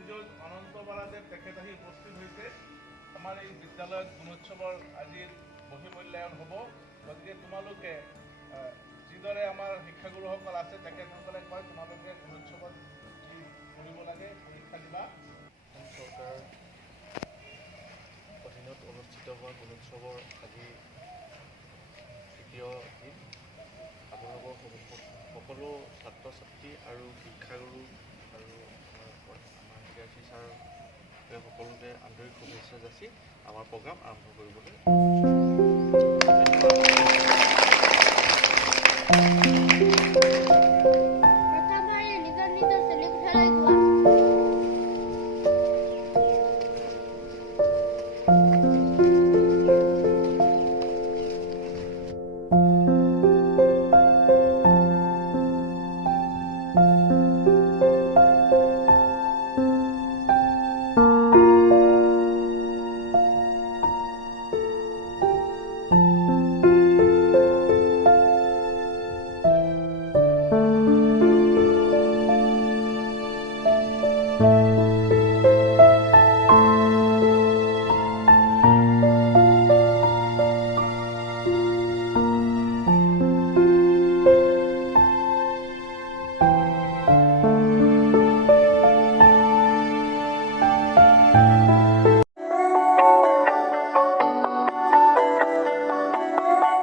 শ্ৰীযুত অনন্ত বৰাদেৱ তেখেত আহি উপস্থিত হৈছে। আমাৰ এই বিদ্যালয়ত গুণোৎসৱৰ আজি বহিমূল্যায়ন হ'ব। গতিকে তোমালোকে যিদৰে আমাৰ শিক্ষাগুৰুসকল আছে তেখেতসকলে কয় তোমালোকে গুণোৎসৱত কি কৰিব লাগে পৰীক্ষা দিবা। চৰকাৰ অধীনত অনুষ্ঠিত হোৱা গুণোৎসৱৰ আজি তৃতীয় দিন। আপোনালোকৰ সকলো ছাত্ৰ ছাত্ৰী আৰু শিক্ষাগুৰু আৰু আমাৰ ডিআৰচি ছাৰ সকলোকে আন্তৰিক শুভেচ্ছা যাচি আমাৰ প্ৰগ্ৰাম আৰম্ভ কৰিবলৈ